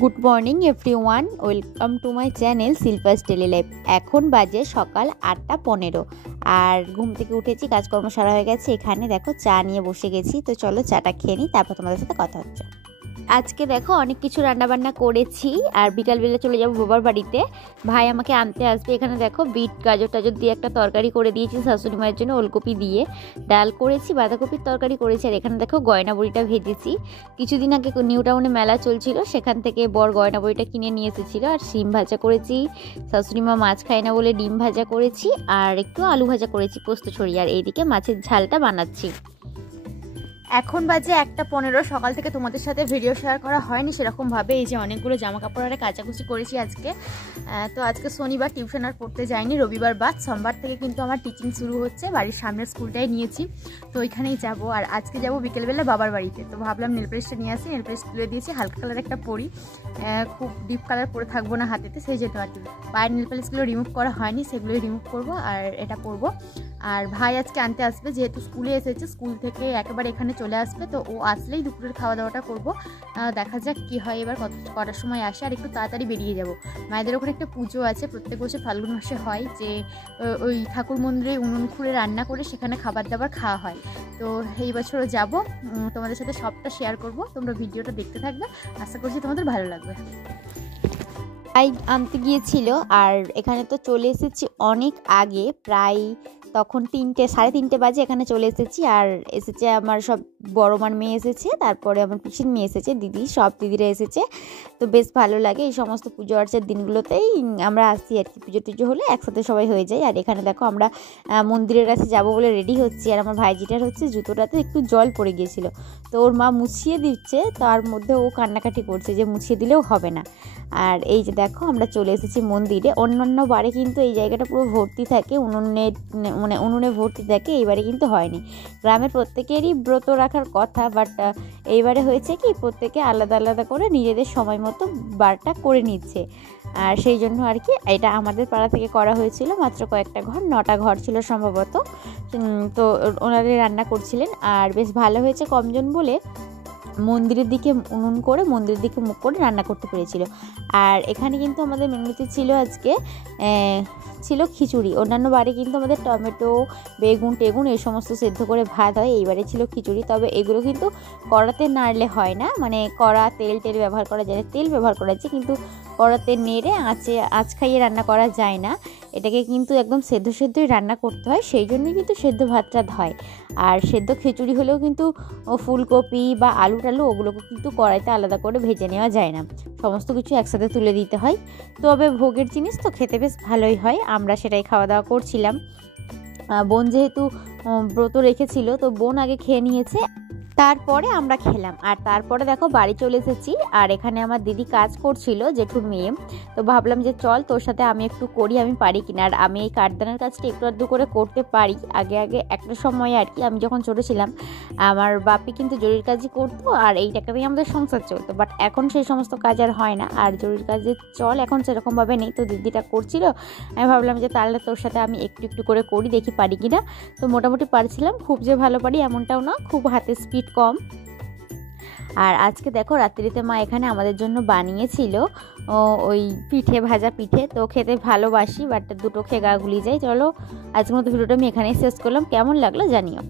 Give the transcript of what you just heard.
Good morning everyone, welcome to my channel Shilpa's daily life. এখন বাজে সকাল 8:15 আর ঘুম থেকে উঠেছি, কাজকর্ম সারা হয়ে গেছে। এখানে দেখো চা নিয়ে বসে গেছি, তো চলো চাটা খেয়ে নিই, তারপর তোমাদের সাথে কথা হচ্ছে। আজকে দেখো অনেক কিছু রান্নাবান্না করেছি আর বিকালবেলা চলে যাবো বাবার বাড়িতে। ভাই আমাকে আনতে আসবে। এখানে দেখো বিট গাজর টাজর দিয়ে একটা তরকারি করে দিয়েছি শাশুড়ি মায়ের জন্য, ওলকপি দিয়ে ডাল করেছি, বাঁধাকপির তরকারি করেছি। আর এখানে দেখো গয়না বড়িটা ভেজেছি। কিছুদিন আগে নিউ টাউনে মেলা চলছিল, সেখান থেকে বর গয়না বড়িটা কিনে নিয়ে এসেছিলো। আর শিম ভাজা করেছি, শাশুড়ি মা মাছ খায় না বলে ডিম ভাজা করেছি, আর একটু আলু ভাজা করেছি পোস্ত ছড়িয়ে। আর এইদিকে মাছের ঝালটা বানাচ্ছি। এখন বাজে 1:15, সকাল থেকে তোমাদের সাথে ভিডিও শেয়ার করা হয়নি সেরকমভাবে। এই যে অনেকগুলো জামা কাপড় আর কাচাকুচি করেছি আজকে। তো আজকে শনিবার, টিউশন আর পড়তে যাইনি, রবিবার বাদ। সোমবার থেকে কিন্তু আমার টিচিং শুরু হচ্ছে। বাড়ির সামনের স্কুলটাই নিয়েছি, তো ওইখানেই যাব। আর আজকে যাব বিকেলবেলা বাবার বাড়িতে, তো ভাবলাম নেল পেস্টটা নিয়ে আসি। নেল পেস্ট তুলে দিয়েছি, হালকা কালার একটা পরি, খুব ডিপ কালার পরে থাকবো না হাতেতে, সেই জন্য আর কি। পায়ের নেল পেস্টগুলো রিমুভ করা হয়নি, সেগুলোই রিমুভ করবো আর এটা পরবো। আর ভাই আজকে আনতে আসবে, যেহেতু স্কুলে এসেছে, স্কুল থেকে একেবারে এখানে চলে আসবে। তো ও আসলেই দুপুরের খাওয়া দাওয়াটা করবো। দেখা যাক কী হয়, এবার কটার সময় আসে। আর একটু তাড়াতাড়ি বেরিয়ে যাব। মায়েদের ওখানে একটা পুজো আছে, প্রত্যেক বছর ফাল্গুন মাসে হয়, যে ওই ঠাকুর মন্দিরে উনুন খুঁড়ে রান্না করে সেখানে খাবার দাবার খাওয়া হয়। তো এই বছরও যাব, তোমাদের সাথে সবটা শেয়ার করব। তোমরা ভিডিওটা দেখতে থাকবে, আশা করছি তোমাদের ভালো লাগবে। আনতে গিয়েছিল আর এখানে তো চলে এসেছি অনেক আগে, প্রায় তখন 3:30 বাজে এখানে চলে এসেছি। আর এসেছে আমার সব বড় মার মেয়ে এসেছে, তারপরে আমার পিসির মেয়ে এসেছে, দিদি, সব দিদিরা এসেছে। তো বেশ ভালো লাগে এই সমস্ত পুজো আর্চার দিনগুলোতেই আমরা আসি আর কি। পুজো টুজো হলে একসাথে সবাই হয়ে যায়। আর এখানে দেখো আমরা মন্দিরের কাছে যাব বলে রেডি হচ্ছি। আর আমার ভাইজিটার হচ্ছে জুতোটাতে একটু জল পড়ে গিয়েছিল, তো ওর মা মুছিয়ে দিচ্ছে, তার মধ্যে ও কান্নাকাটি করছে যে মুছিয়ে দিলেও হবে না। আর এই যে দেখো আমরা চলে এসেছি মন্দিরে। অন্যান্য বারে কিন্তু এই জায়গাটা পুরো ভর্তি থাকে, উনুনে ভর্তি থাকে। এইবারে কিন্তু হয়নি। গ্রামের প্রত্যেকেরই ব্রত রাখার কথা, বাট এইবারে হয়েছে কি প্রত্যেকে আলাদা আলাদা করে নিজেদের সময় মতো বারটা করে নিচ্ছে। আর সেই জন্য আর কি এটা আমাদের পাড়া থেকে করা হয়েছিল। মাত্র কয়েকটা ঘর, 9টা ঘর ছিল সম্ভবত। তো ওনাদের রান্না করছিলেন আর বেশ ভালো হয়েছে, কমজন বলে মন্দিরের দিকে উনুন করে মন্দিরের দিকে মুখ করে রান্না করতে পেরেছিল। আর এখানে কিন্তু আমাদের মেনুতে ছিল আজকে ছিল খিচুড়ি। অন্যান্য বাড়ি কিন্তু আমাদের টমেটো, বেগুন টেগুন এই সমস্ত সেদ্ধ করে ভাত হয়, এইবারে ছিল খিচুড়ি। তবে এগুলো কিন্তু কড়াতে নাড়লে হয় না, মানে কড়া তেল ব্যবহার করা যায়, তেল ব্যবহার করা যায়, কিন্তু কড়াতে নেড়ে আঁচ খাইয়ে রান্না করা যায় না। এটাকে কিন্তু একদম সেদ্ধই রান্না করতে হয়, সেই জন্যই কিন্তু সেদ্ধ ভাতটা হয়। আর সেদ্ধ খিচুড়ি হলেও কিন্তু ফুলকপি বা আলু টালু ওগুলোকে কিন্তু কড়াইতে আলাদা করে ভেজে নেওয়া যায় না, সমস্ত কিছু একসাথে তুলে দিতে হয়। তবে ভোগের জিনিস তো খেতে বেশ ভালোই হয়, আমরা সেটাই খাওয়া দাওয়া করছিলাম। বোন যেহেতু ব্রত রেখেছিল, তো বোন আগে খেয়ে নিয়েছে, তারপরে আমরা খেলাম। আর তারপরে দেখো বাড়ি চলে এসেছি। আর এখানে আমার দিদি কাজ করছিল, জেঠুর মেয়ে। তো ভাবলাম যে চল তোর সাথে আমি একটু করি, আমি পারি কিনা। আর আমি এই কাঠদানের কাজটা একটু আধটু করে করতে পারি। আগে একটা সময় আর কি, আমি যখন ছোটো ছিলাম, আমার বাপি কিন্তু জরির কাজই করতো, আর এই টাকাতেই আমাদের সংসার চলতো। বাট এখন সেই সমস্ত কাজ আর হয় না, আর জরির কাজের চল এখন সেরকমভাবে নেই। তো দিদিটা করছিল, আমি ভাবলাম যে তাহলে তোর সাথে আমি একটু করে করি, দেখি পারি কিনা। তো মোটামুটি পারছিলাম, খুব যে ভালো পারি এমনটাও না, খুব হাতে স্পিড কম। আর আজকে দেখো রাত্রিতে মা এখানে আমাদের জন্য বানিয়েছিল ওই ভাজা পিঠে। তো খেতে ভালোবাসি, বাট দুটো খেয়ে গা গুলিয়ে যায়। চলো আজকের মতো ভিডিওটা আমি এখানেই শেষ করলাম, কেমন লাগলো জানিও।